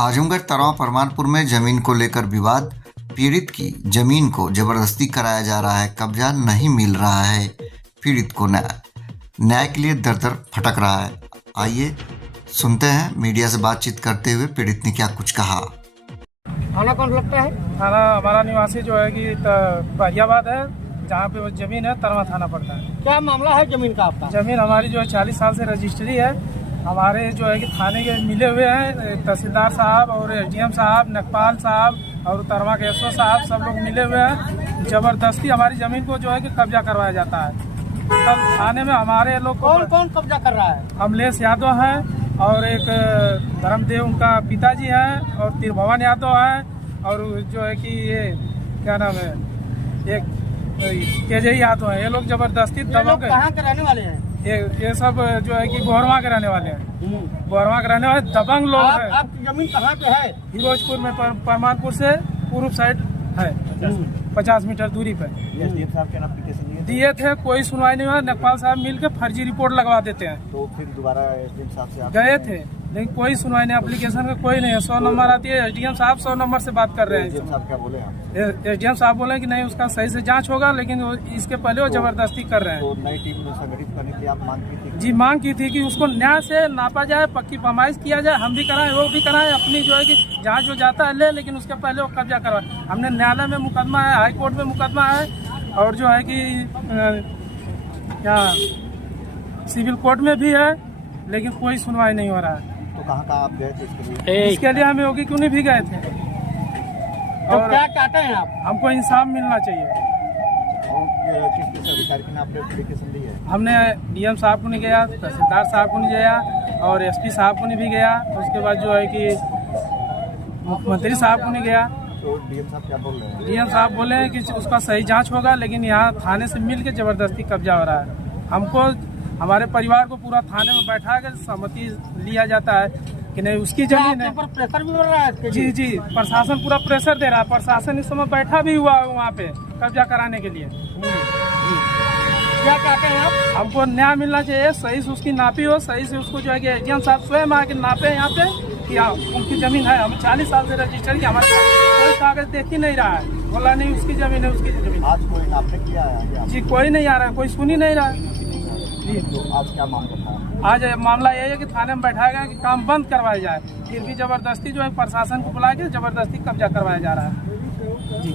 आजमगढ़ तरवा परमानपुर में जमीन को लेकर विवाद। पीड़ित की जमीन को जबरदस्ती कराया जा रहा है, कब्जा नहीं मिल रहा है। पीड़ित को न्याय के लिए दर दर भटक रहा है। आइए सुनते हैं मीडिया से बातचीत करते हुए पीड़ित ने क्या कुछ कहा। थाना कौन लगता है? थाना हमारा निवासी जो है कि बारियाबाद है, जहाँ पे वो जमीन है तरवा थाना पड़ता है। क्या मामला है जमीन का आपका? जमीन हमारी जो है 40 साल से रजिस्ट्री है। हमारे जो है कि थाने के मिले हुए हैं, तहसीलदार साहब और एसडीएम साहब, नकपाल साहब और तरवा के एसओ साहब, सब लोग मिले हुए हैं। जबरदस्ती हमारी जमीन को जो है कि कब्जा करवाया जाता है। तब थाने में हमारे लोग कौन कौन कब्जा कर रहा है? अमलेश यादव है और एक धर्मदेव उनका पिताजी है और त्रिभुवन यादव है और जो है कि ये क्या नाम है, एक केजई यादव है। ये लोग जबरदस्ती दबाव। कहाँ के रहने वाले हैं? ये सब जो है कि बोहरवा के रहने वाले हैं। बोहरवा के रहने वाले दबंग लोग हैं। आपकी जमीन कहाँ पे है? फिरोजपुर में परमानपुर से पूर्व साइड है, 50 मीटर दूरी पे। एसडीएम साहब के नाम एप्लीकेशन दिए थे, कोई सुनवाई नहीं हुआ। नकपाल साहब मिलके फर्जी रिपोर्ट लगवा देते हैं। तो फिर दोबारा एसडीएम साहब से आप गए थे लेकिन कोई सुनवाई नहीं। एप्लीकेशन का कोई नहीं है। 100 नंबर आती है, एसडीएम साहब 100 नंबर से बात कर रहे हैं। एसडीएम साहब क्या बोले आप? एसडीएम साहब बोले कि नहीं, उसका सही से जांच होगा, लेकिन इसके पहले वो जबरदस्ती कर रहे हैं। तो नई टीम में संगठित करने की आप मांग की थी? जी, मांग की थी कि उसको न्याय से नापा जाए, पक्की पैमाइश किया जाए। हम भी कराएं, वो भी कराएं, अपनी जो है कि जहाँ जो जाता है ले, लेकिन उसके पहले वो कब्जा करवाए। हमने न्यायालय में मुकदमा है, हाई कोर्ट में मुकदमा है और जो है कि क्या सिविल कोर्ट में भी है, लेकिन कोई सुनवाई नहीं हो रहा है। तो कहाँ आप गए थे इसके लिए? इसके लिए हम योगी क्यों नहीं भी गए थे। तो और क्या चाहते हैं आप? हमको इंसाफ मिलना चाहिए। और किस अधिकारी के नाम पे एप्लीकेशन दी है? हमने डीएम साहब को नहीं गया, तहसीलदार साहब को नहीं गया और एसपी साहब को नहीं भी गया। उसके बाद जो है कि मुख्यमंत्री साहब को नहीं गया। तो डीएम साहब क्या बोल रहे हैं? डीएम साहब बोले हैं कि उसका सही जांच होगा, लेकिन यहाँ थाने से मिल के जबरदस्ती कब्जा हो रहा है। हमको हमारे परिवार को पूरा थाने में बैठा कर सहमति लिया जाता है कि नहीं उसकी जमीन है। प्रेशर भी बढ़ रहा है? जी जी, प्रशासन पूरा प्रेशर दे रहा है। प्रशासन इस समय बैठा भी हुआ है वहाँ पे कब्जा कराने के लिए। क्या चाहते हैं आप? हमको न्याय मिलना चाहिए, सही से उसकी नापी हो, सही से उसको जो है कि एसडीएम साहब स्वयं आके नापे यहाँ पे कि उनकी जमीन है। हम 40 साल से रजिस्टर किया, हमारे पास कोई कागज देख ही नहीं रहा है। बोला नहीं उसकी जमीन है, उसकी जमीन। आज कोई नापने किया है? जी, कोई नहीं आ रहा है, कोई सुन ही नहीं रहा है। तो आज क्या मांग रखा है? आज मामला यही है कि थाने में बैठाया गया कि काम बंद करवाया जाए। फिर भी जबरदस्ती जो है प्रशासन को बुला के जबरदस्ती कब्जा करवाया जा रहा है। जी।